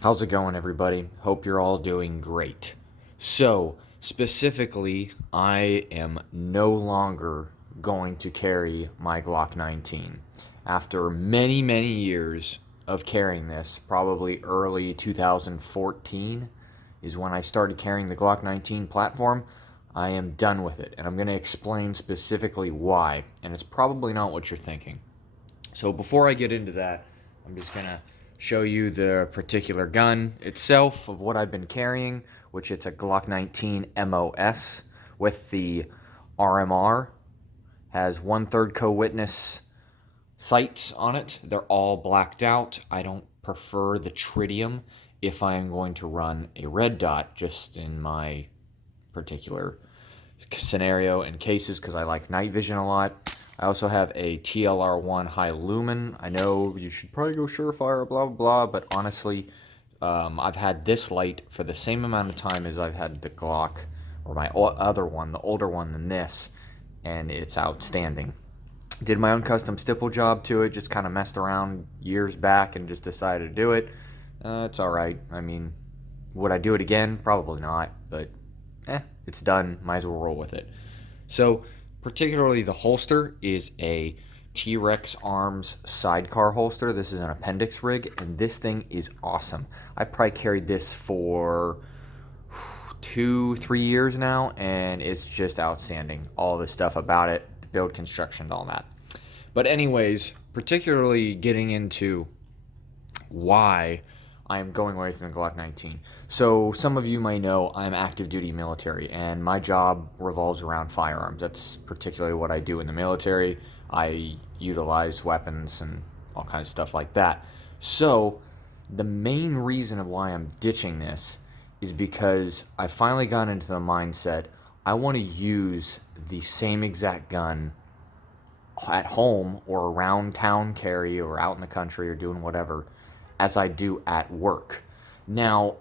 How's it going, everybody? Hope you're all doing great. So, specifically, I am no longer going to carry my Glock 19. After many, many years of carrying this, probably early 2014 is when I started carrying the Glock 19 platform. I am done with it, and I'm going to explain specifically why, and it's probably not what you're thinking. So before I get into that, I'm just going to show you the particular gun itself of what I've been carrying, which it's a Glock 19 MOS with the RMR. Has 1/3 co-witness sights on it. They're all blacked out. I don't prefer the tritium if I am going to run a red dot, just in my particular scenario and cases, because I like night vision a lot. I also have a TLR1 high lumen. I know you should probably go Surefire, blah, blah, blah, but honestly, I've had this light for the same amount of time as I've had the Glock, or my other one, the older one than this, and it's outstanding. Did my own custom stipple job to it, just kind of messed around years back and just decided to do it. It's alright. I mean, would I do it again? Probably not, but it's done. Might as well roll with it. So, particularly the holster is a T-Rex Arms sidecar holster. This is an appendix rig, and this thing is awesome. I've probably carried this for 2-3 years now, and it's just outstanding. All the stuff about it, the build construction, all that. But anyways, particularly getting into why I am going away from the Glock 19. So some of you may know I'm active duty military, and my job revolves around firearms. That's particularly what I do in the military. I utilize weapons and all kinds of stuff like that. So the main reason of why I'm ditching this is because I finally got into the mindset I want to use the same exact gun at home or around town carry or out in the country or doing whatever as I do at work. Now,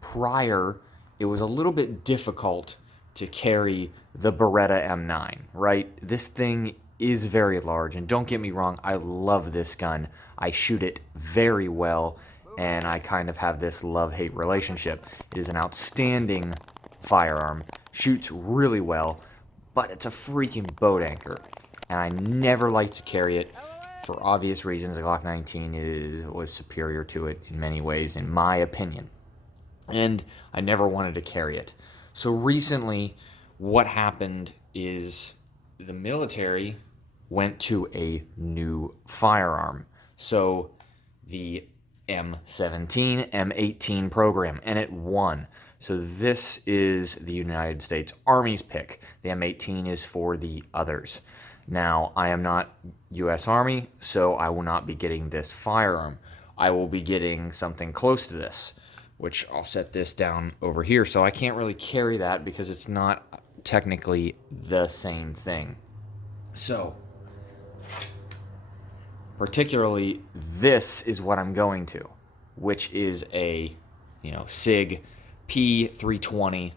prior, it was a little bit difficult to carry the Beretta M9, right? This thing is very large, and don't get me wrong, I love this gun. I shoot it very well, and I kind of have this love-hate relationship. It is an outstanding firearm, shoots really well, but it's a freaking boat anchor, and I never like to carry it. For obvious reasons, the Glock 19 was superior to it in many ways, in my opinion. And I never wanted to carry it. So recently, what happened is the military went to a new firearm. So the M17, M18 program, and it won. So this is the United States Army's pick. The M18 is for the others. Now, I am not U.S. Army, so I will not be getting this firearm. I will be getting something close to this, which I'll set this down over here. So I can't really carry that because it's not technically the same thing. So, particularly, this is what I'm going to, which is a, SIG P320,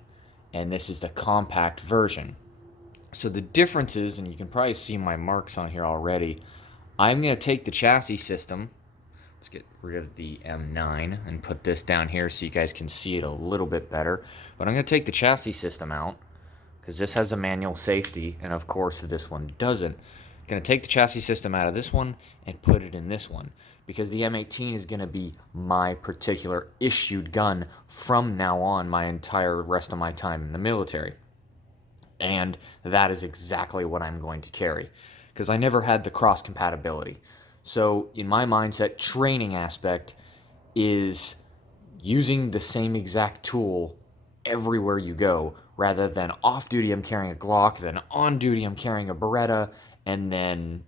and this is the compact version. So the differences, and you can probably see my marks on here already, I'm going to take the chassis system. Let's get rid of the M9 and put this down here so you guys can see it a little bit better. But I'm going to take the chassis system out because this has a manual safety, and of course this one doesn't. I'm going to take the chassis system out of this one and put it in this one because the M18 is going to be my particular issued gun from now on, my entire rest of my time in the military. And that is exactly what I'm going to carry because I never had the cross compatibility. So in my mindset, training aspect is using the same exact tool everywhere you go, rather than off duty I'm carrying a Glock, then on duty I'm carrying a Beretta, and then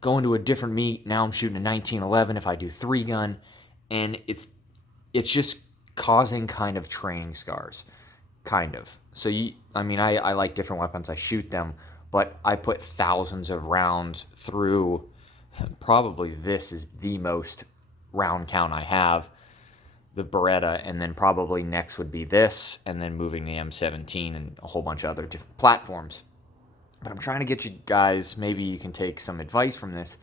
going to a different meet, now I'm shooting a 1911 if I do 3-gun, and it's just causing kind of training scars. Kind of. So, I like different weapons. I shoot them, but I put thousands of rounds through. Probably this is the most round count I have, the Beretta, and then probably next would be this, and then moving the M17 and a whole bunch of other different platforms. But I'm trying to get you guys, maybe you can take some advice from this,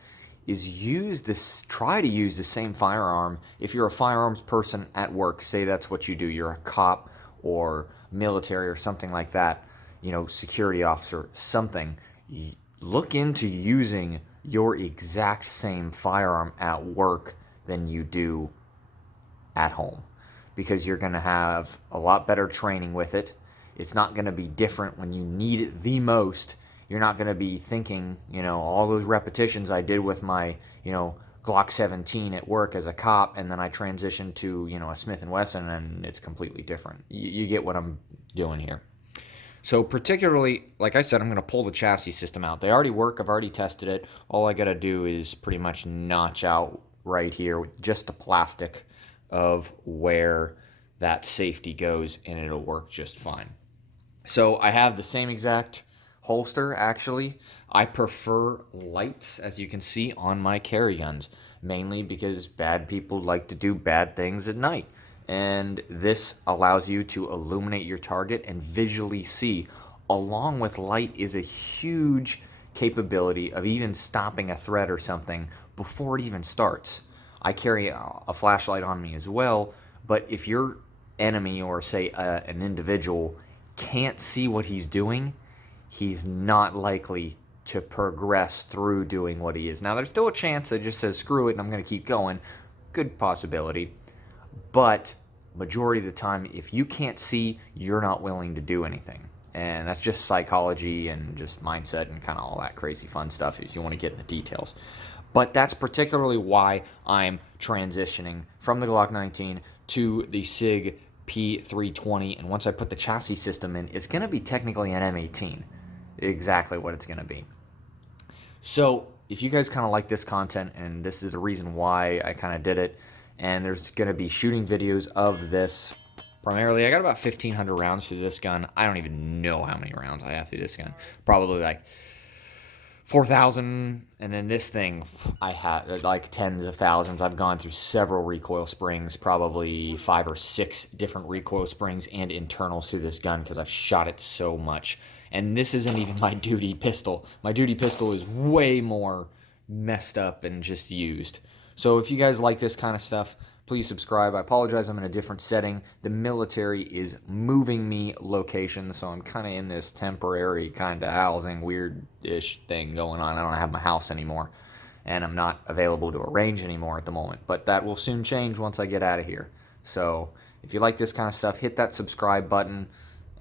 is try to use the same firearm. If you're a firearms person at work, say that's what you do, you're a cop or military or something like that, security officer, something, look into using your exact same firearm at work than you do at home, because you're going to have a lot better training with it. It's not going to be different when you need it the most. You're not going to be thinking, all those repetitions I did with my, Glock 17 at work as a cop, and then I transitioned to, a Smith & Wesson, and it's completely different. You get what I'm doing here. So particularly, like I said, I'm going to pull the chassis system out. They already work. I've already tested it. All I got to do is pretty much notch out right here with just the plastic of where that safety goes, and it'll work just fine. So I have the same exact holster, actually. I prefer lights, as you can see, on my carry guns, mainly because bad people like to do bad things at night. And this allows you to illuminate your target and visually see. Along with light is a huge capability of even stopping a threat or something before it even starts. I carry a flashlight on me as well, but if your enemy, or say an individual, can't see what he's doing, he's not likely to progress through doing what he is. Now, there's still a chance that just says, screw it, and I'm going to keep going. Good possibility. But majority of the time, if you can't see, you're not willing to do anything. And that's just psychology and just mindset and kind of all that crazy fun stuff if you want to get in the details. But that's particularly why I'm transitioning from the Glock 19 to the SIG P320. And once I put the chassis system in, it's going to be technically an M18. Exactly what it's going to be. So if you guys kind of like this content, and this is the reason why I kind of did it, and there's going to be shooting videos of this. Primarily, I got about 1,500 rounds through this gun. I don't even know how many rounds I have through this gun. Probably like 4,000, and then this thing, I had like tens of thousands. I've gone through several recoil springs, probably 5 or 6 different recoil springs and internals through this gun because I've shot it so much. And this isn't even my duty pistol. My duty pistol is way more messed up and just used. So if you guys like this kind of stuff, please subscribe. I apologize, I'm in a different setting. The military is moving me locations, so I'm kind of in this temporary kind of housing, weird-ish thing going on. I don't have my house anymore, and I'm not available to arrange anymore at the moment. But that will soon change once I get out of here. So if you like this kind of stuff, hit that subscribe button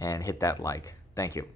and hit that like. Thank you.